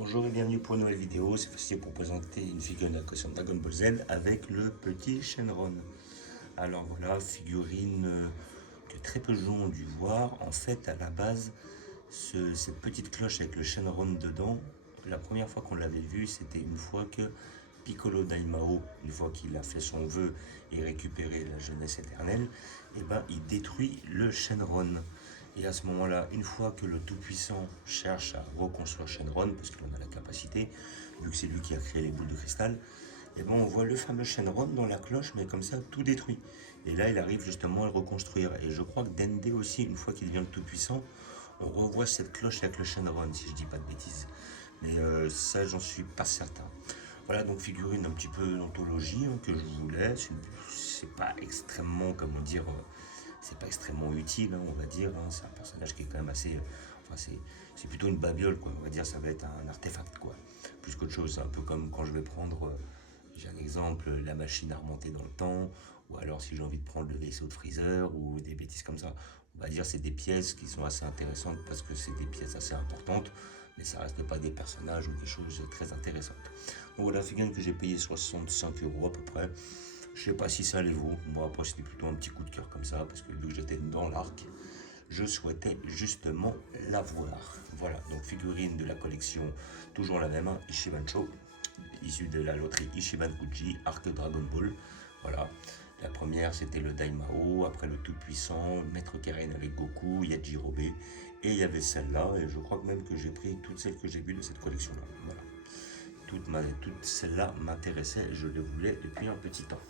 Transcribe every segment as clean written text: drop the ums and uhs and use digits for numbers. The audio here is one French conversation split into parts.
Bonjour et bienvenue pour une nouvelle vidéo. C'est facile pour présenter une figurine de la collection Dragon Ball Z avec le petit Shenron. Alors voilà, figurine que très peu de gens ont dû voir. En fait, à la base, cette petite cloche avec le Shenron dedans, la première fois qu'on l'avait vu, c'était une fois que Piccolo Daimao, une fois qu'il a fait son vœu et récupéré la jeunesse éternelle, et ben il détruit le Shenron. Et à ce moment-là, une fois que le Tout-Puissant cherche à reconstruire Shenron, parce qu'il en a la capacité, vu que c'est lui qui a créé les boules de cristal, et ben on voit le fameux Shenron dans la cloche, mais comme ça, tout détruit. Et là, il arrive justement à le reconstruire. Et je crois que Dende aussi, une fois qu'il devient le Tout-Puissant, on revoit cette cloche avec le Shenron, si je dis pas de bêtises. Mais ça, j'en suis pas certain. Voilà, donc figurine un petit peu d'anthologie que je vous laisse. C'est pas extrêmement, comment dire, c'est pas extrêmement utile, on va dire. C'est un personnage qui est quand même assez. Enfin, c'est plutôt une babiole, quoi. On va dire, ça va être un artefact, quoi. Plus qu'autre chose. C'est un peu comme quand je vais prendre, j'ai un exemple, la machine à remonter dans le temps, ou alors si j'ai envie de prendre le vaisseau de Freezer, ou des bêtises comme ça. On va dire, c'est des pièces qui sont assez intéressantes parce que c'est des pièces assez importantes, mais ça reste pas des personnages ou des choses très intéressantes. Donc voilà, figurine que j'ai payé 65 € à peu près. Je sais pas si ça les vaut. Moi, après, c'était plutôt un petit coup de cœur comme ça, parce que vu que j'étais dans l'arc, je souhaitais justement l'avoir. Voilà, donc figurine de la collection, toujours la même, Ishibancho, issue de la loterie Ishiban Kuji, arc Dragon Ball. Voilà. La première, c'était le Daimao, après le Tout-Puissant, Maître Karen avec Goku, Yajirobe, et il y avait celle-là, et je crois que même que j'ai pris toutes celles que j'ai vues de cette collection-là. Voilà. Toutes celles-là m'intéressaient, je les voulais depuis un petit temps.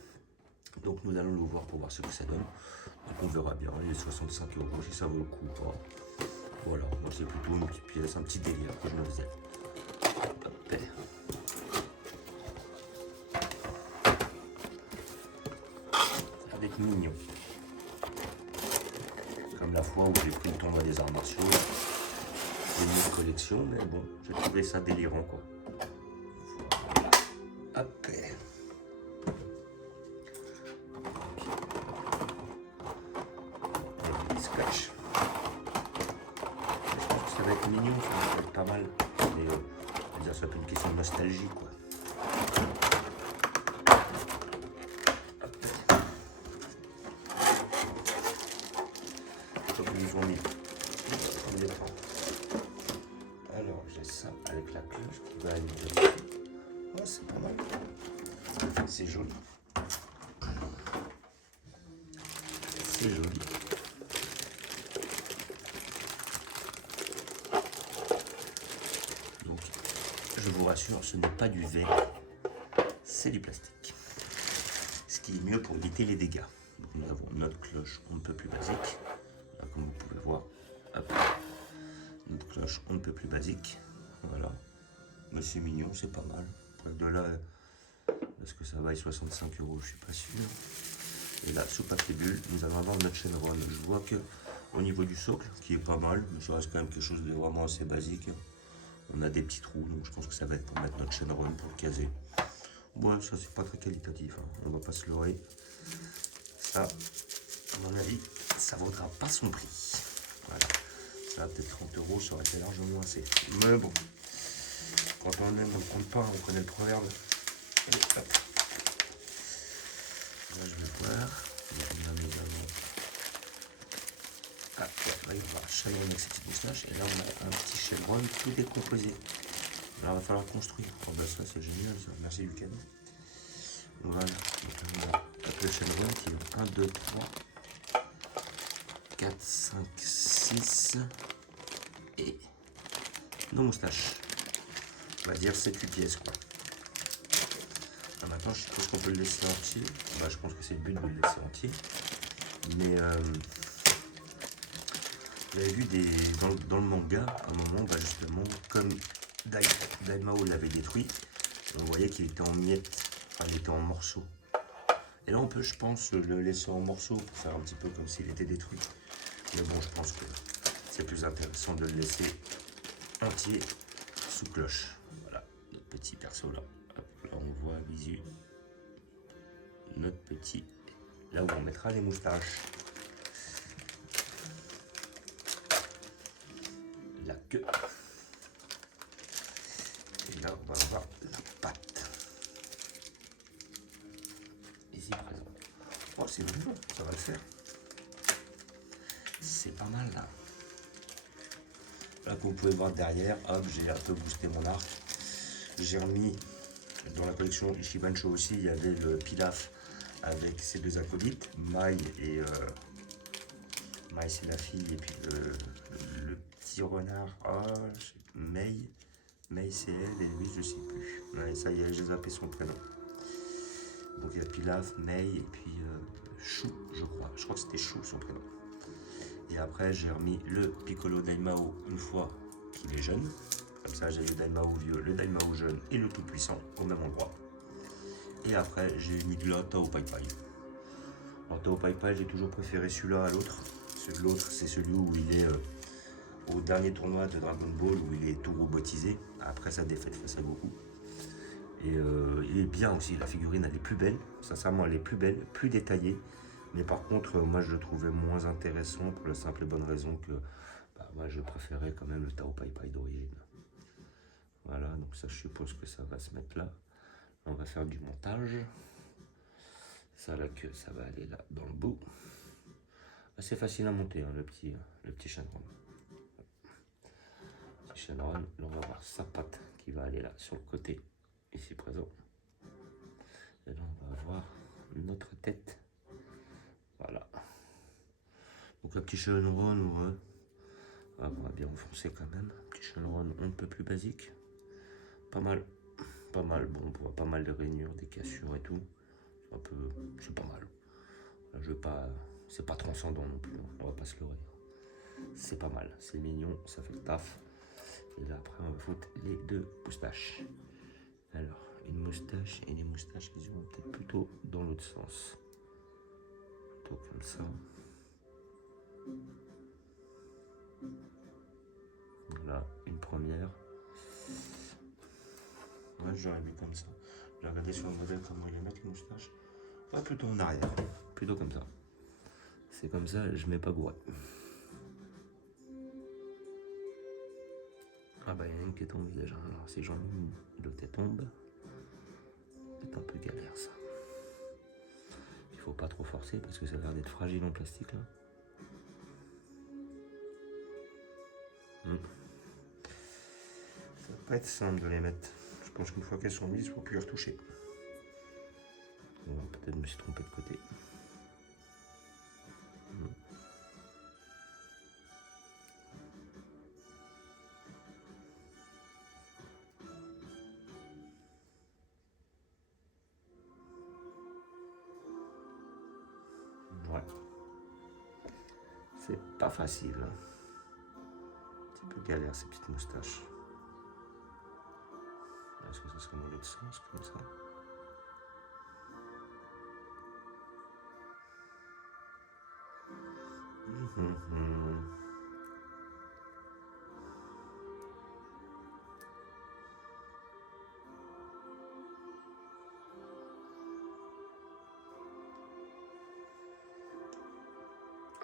Donc nous allons le voir pour voir ce que ça donne. Donc on verra bien les 65 € si ça vaut le coup ou pas. Voilà, moi c'est plutôt une petite pièce, un petit délire que je me faisais. Hop. Ça va être mignon. Comme la fois où j'ai pris le tournoi des arts martiaux. C'est une autre collection, mais bon, j'ai trouvé ça délirant quoi. Voilà. Hop. Scotch. Je pense que ça va être mignon, ça va être pas mal. Mais ça peut être une question de nostalgie quoi. Comme ils ont mis. Alors j'ai ça avec la cloche qui va aller dessus. Ouais, c'est pas mal. C'est joli. C'est joli. Donc, je vous rassure, ce n'est pas du verre, c'est du plastique. Ce qui est mieux pour éviter les dégâts. Donc, nous avons notre cloche on ne peut plus basique. Là, comme vous pouvez voir, hop. Notre cloche on ne peut plus basique. Voilà. Mais c'est mignon, c'est pas mal. Après, de là, est-ce que ça vaille 65 €, je suis pas sûr. Et là, sous papier bulle, nous allons avoir notre Shenron. Je vois que au niveau du socle, qui est pas mal, mais ça reste quand même quelque chose de vraiment assez basique. On a des petits trous, donc je pense que ça va être pour mettre notre Shenron pour le caser. Ouais, ça c'est pas très qualitatif, on va pas se leurrer. Ça, à mon avis, ça vaudra pas son prix. Voilà. Ça peut-être 30 €, ça aurait été largement assez. Mais bon, quand on aime, on ne compte pas, on connaît le proverbe. Allez, hop. Là, je vais voir. Bien évidemment. Ah, ouais, il va y avoir Cheyenne avec sa petite moustache. Et là, on a un petit Shenron tout décomposé. Alors, il va falloir construire. Oh, bah, ça, c'est génial, ça. Merci du cadeau. Voilà. Donc, on a le Shenron qui est 1, 2, 3, 4, 5, 6. Et nos moustaches. On va dire 7-8 pièces, quoi. Maintenant, je suppose qu'on peut le laisser entier. Bah, je pense que c'est le but de le laisser entier. Mais j'avais vu dans le manga, à un moment, bah, justement, comme Daimao l'avait détruit, on voyait qu'il était en miettes, enfin, il était en morceaux. Et là, on peut, je pense, le laisser en morceaux pour faire un petit peu comme s'il était détruit. Mais bon, je pense que c'est plus intéressant de le laisser entier sous cloche. Voilà, notre petit perso là. Hop, là, on voit à visu notre petit, là où on mettra les moustaches. La queue. voir la patte. Ici présent. Oh, c'est bon, ça va le faire. C'est pas mal là. Là, comme vous pouvez voir derrière, hop, j'ai un peu boosté mon arc. J'ai remis dans la collection Ishibansho aussi, il y avait le Pilaf avec ses deux acolytes, Mai et Mai c'est la fille, et puis le petit renard, Mei c'est elle, et lui je sais plus. Ouais, ça y est, j'ai zappé son prénom. Donc il y a Pilaf, Mei et puis Chou, je crois que c'était Chou son prénom. Et après j'ai remis le Piccolo Daimao une fois qu'il est jeune. Comme ça j'ai le Daimao vieux, le Daimao jeune et le tout puissant au même endroit. Et après j'ai mis de la Tao Pai Pai. Alors Tao Pai Pai j'ai toujours préféré celui-là à l'autre. L'autre c'est celui où il est au dernier tournoi de Dragon Ball où il est tout robotisé après sa défaite face à Goku. Et il est bien aussi, la figurine elle est plus belle, sincèrement elle est plus belle, plus détaillée. Mais par contre moi je le trouvais moins intéressant pour la simple et bonne raison que moi je préférais quand même le Tao Pai Pai d'origine. Voilà, donc ça je suppose que ça va se mettre là. On va faire du montage. Ça la queue, ça va aller là dans le bout. C'est facile à monter hein, le petit Shenron. Shenron, là on va voir sa patte qui va aller là sur le côté, ici présent. Et là on va voir notre tête. Voilà. Donc le petit Shenron, ouais. On va bien enfoncer quand même. Petit Shenron un peu plus basique. Pas mal. Pas mal. Bon, on voit pas mal de rainures, des cassures et tout. Un peu. C'est pas mal. Là, je veux pas. C'est pas transcendant non plus. On va pas se leurrer. C'est pas mal. C'est mignon. Ça fait le taf. Et là après on va foutre les deux moustaches. Alors une moustache et les moustaches qui vont peut-être plutôt dans l'autre sens. Plutôt comme ça. Voilà, une première. Ouais, j'aurais mis comme ça. J'ai regardé sur le modèle comment il les mettre les moustaches. Ouais, plutôt en arrière. Plutôt comme ça. C'est comme ça, je mets pas bourré. Ah bah il y en a une qui est tombée déjà. Alors si j'en ai une, l'autre tombe. C'est un peu galère ça. Il faut pas trop forcer parce que ça a l'air d'être fragile en plastique là. Ça va pas être simple de les mettre. Je pense qu'une fois qu'elles sont mises, il ne faut plus les retoucher. Bon, peut-être me suis trompé de côté. Ouais. C'est pas facile. Un petit peu galère ces petites moustaches. Est-ce que ça serait dans l'autre sens comme ça?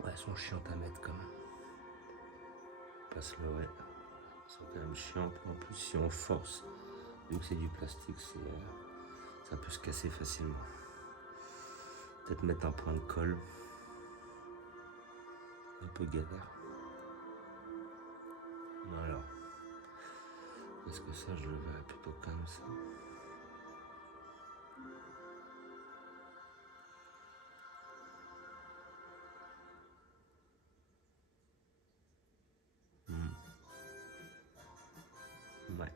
Ouais, elles sont chiantes à mettre quand même. Pas se leurrer. Elles sont quand même chiantes. En plus, si on force, vu que c'est du plastique, ça peut se casser facilement. Peut-être mettre un point de colle. Un peu galère. Voilà. Est-ce que ça, je le verrais plutôt comme ça? Ouais.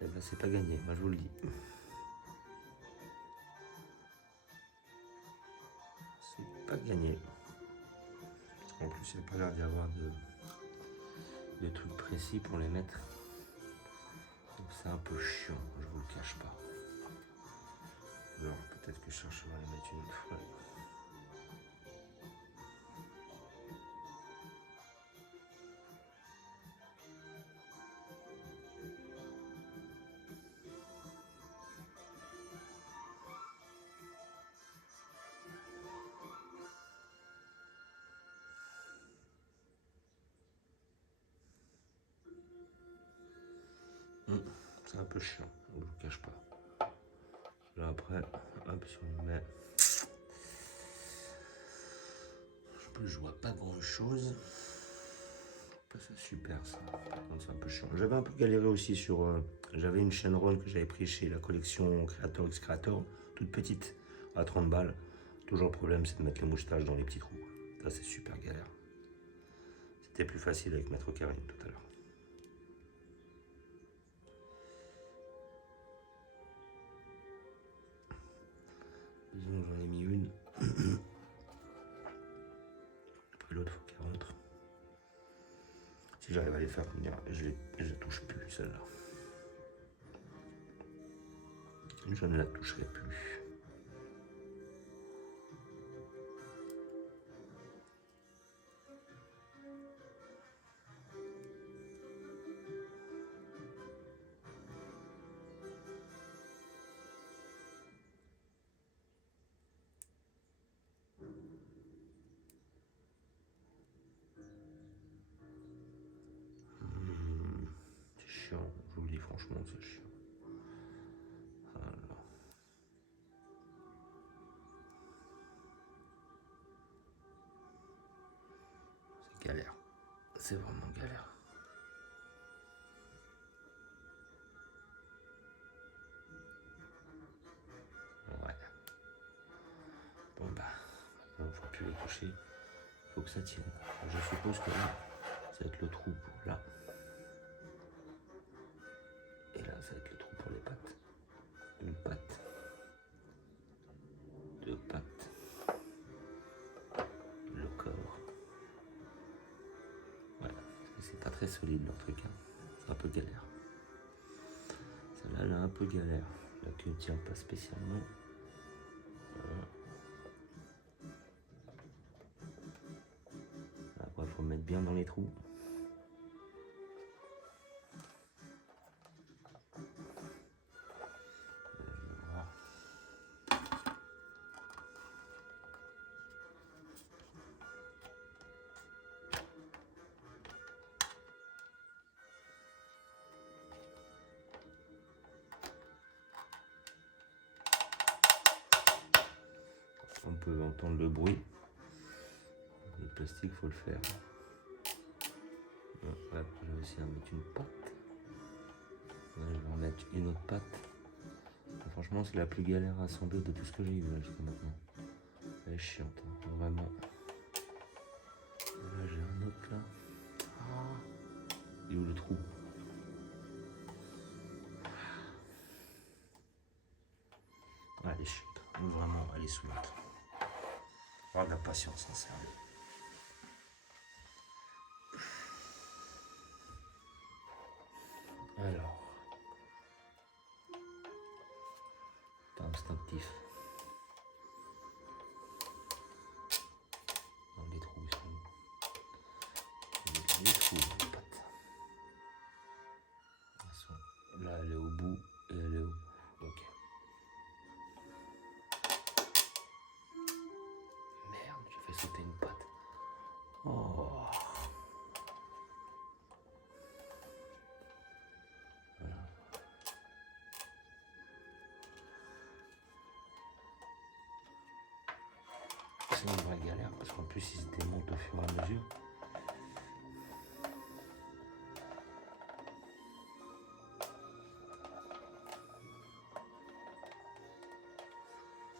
Eh ben, c'est pas gagné, moi je vous le dis. C'est pas gagné. En plus, il n'y a pas l'air d'y avoir de trucs précis pour les mettre. Donc c'est un peu chiant, je vous le cache pas. Alors peut-être que je chercherai à les mettre une autre fois. c'est un peu chiant, je vous cache pas. Là après, hop, si on met... Je vois pas grand chose. C'est super ça. Par contre, c'est un peu chiant. J'avais un peu galéré aussi sur. J'avais une chaîne Ron que j'avais pris chez la collection Creator X Creator, toute petite, à 30 balles. Toujours le problème, c'est de mettre les moustaches dans les petits trous. Ça, c'est super galère. C'était plus facile avec Maître Karine tout à l'heure. Disons, j'en ai mis une. Après l'autre, faut qu'elle rentre. Si j'arrive à les faire venir, je la touche plus celle-là. Je ne la toucherai plus. C'est chiant, je vous le dis franchement, c'est chiant. Voilà. C'est galère. C'est vraiment galère. Ouais. Bon bah, maintenant il ne faut plus les toucher. Il faut que ça tienne. Alors, je suppose que là, ça va être le trou pour là. Et là, ça va être le trou pour les pattes. Une patte. Deux pattes. Le corps. Voilà. C'est pas très solide leur truc. Hein. C'est un peu galère. Celle-là, elle est un peu galère. La queue ne tient pas spécialement. Voilà. Après, il faut mettre bien dans les trous. On peut entendre le bruit. Le plastique, il faut le faire. Après, je vais aussi en mettre une patte. Je vais en mettre une autre patte. Franchement, c'est la plus galère à assembler de tout ce que j'ai eu jusqu'à maintenant. Elle est chiante, hein, vraiment. Et là, j'ai un autre là. Ah. Et où le trou? Ah, elle est chiante. Vraiment, elle est saoulante. Oh, de la patience, hein, sérieux. Alors. Pas instinctif. Dans les trous, c'est où? Les trous, les pattes. Là, elle est au bout et elle est au bout. Ok. Merde, j'ai fait sauter une patte. Oh. Voilà. C'est une vraie galère parce qu'en plus, ils se démontent au fur et à mesure.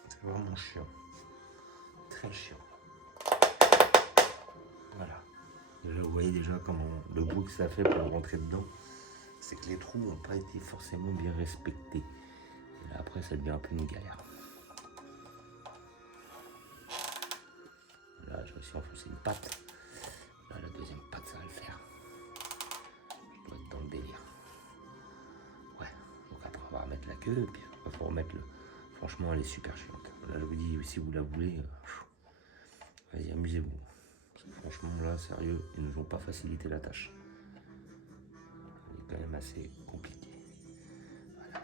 C'est vraiment chiant. Très chiant. Voilà. Déjà, vous voyez déjà comment le bruit que ça fait pour rentrer dedans. C'est que les trous n'ont pas été forcément bien respectés. Et là, après, ça devient un peu une galère. Là, j'ai réussi à enfoncer une patte. Là, la deuxième patte, ça va le faire. Je dois être dans le délire. Ouais. Donc après, on va remettre la queue. Puis il faut remettre le... Franchement, elle est super chiante. Là, je vous dis, si vous la voulez, vas-y, amusez-vous. Franchement, là, sérieux, ils ne nous ont pas facilité la tâche. Elle est quand même assez compliquée. Voilà.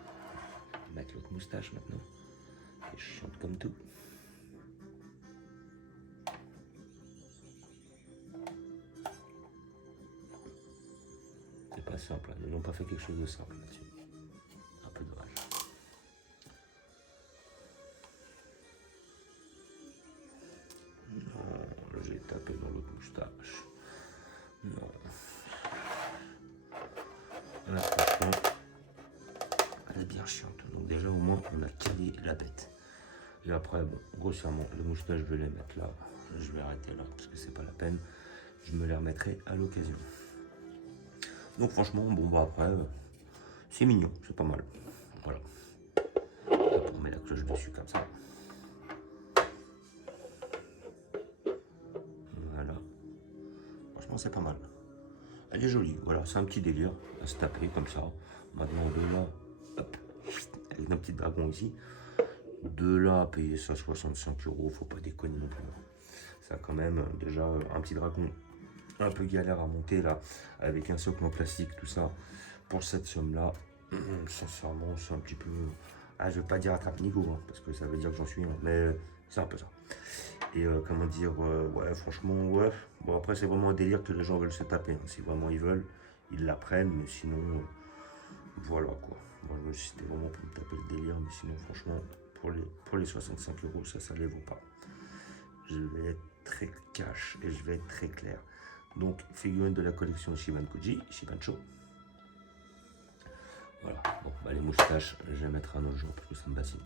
On va mettre l'autre moustache maintenant. Elle est chiante comme tout. C'est pas simple, hein. Ils n'ont pas fait quelque chose de simple là-dessus. bien chiante. Donc déjà au moins on a calé la bête. Et après, bon, grossièrement, les moustaches, je vais les mettre là. Je vais arrêter là parce que c'est pas la peine. Je me les remettrai à l'occasion. Donc franchement, bon bah après, c'est mignon, c'est pas mal. Voilà. Hop, on met la cloche dessus comme ça. Voilà. Franchement, c'est pas mal. Elle est jolie, voilà, c'est un petit délire à se taper comme ça. Maintenant, de là, hop, avec nos petits dragons ici. De là à payer ça 65 €, faut pas déconner non plus. Ça a quand même déjà un petit dragon un peu galère à monter là, avec un socle en plastique, tout ça. Pour cette somme-là, sincèrement, c'est un petit peu... Ah, je vais pas dire attrape-nigo, hein, parce que ça veut dire que j'en suis un, mais c'est un peu ça. Et comment dire, ouais, franchement, ouais. Bon, après, c'est vraiment un délire que les gens veulent se taper. Hein. Si vraiment ils veulent, ils l'apprennent, mais sinon, voilà quoi. Moi, c'était vraiment pour me taper le délire, mais sinon, franchement, pour les 65 €, ça les vaut pas. Je vais être très cash et je vais être très clair. Donc, figurine de la collection Shibankuji, Shibancho. Voilà, bon, bah, les moustaches, je vais mettre un autre jour parce que ça me bassine.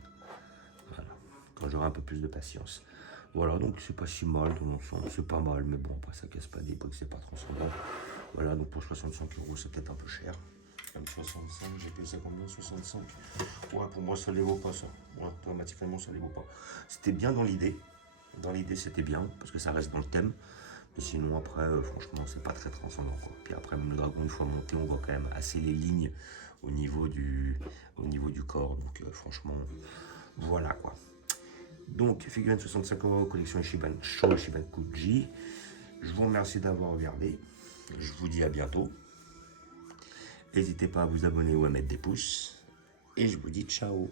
Voilà, quand j'aurai un peu plus de patience. Voilà, donc c'est pas si mal dans l'ensemble, c'est pas mal, mais bon, après ça casse pas des briques, c'est pas transcendant. Voilà, donc pour 65 €, c'est peut-être un peu cher. Même 65, j'ai payé ça combien? 65. Ouais, pour moi, ça les vaut pas, ça. Ouais, automatiquement, ça les vaut pas. C'était bien dans l'idée. Dans l'idée, c'était bien, parce que ça reste dans le thème. Mais sinon, après, franchement, c'est pas très transcendant, quoi. Puis après, même le dragon, une fois monté, on voit quand même assez les lignes au niveau du corps. Donc, franchement, voilà, quoi. Donc, figurine 65 €, collection Shibancho, Shibankuji. Je vous remercie d'avoir regardé. Je vous dis à bientôt. N'hésitez pas à vous abonner ou à mettre des pouces. Et je vous dis ciao.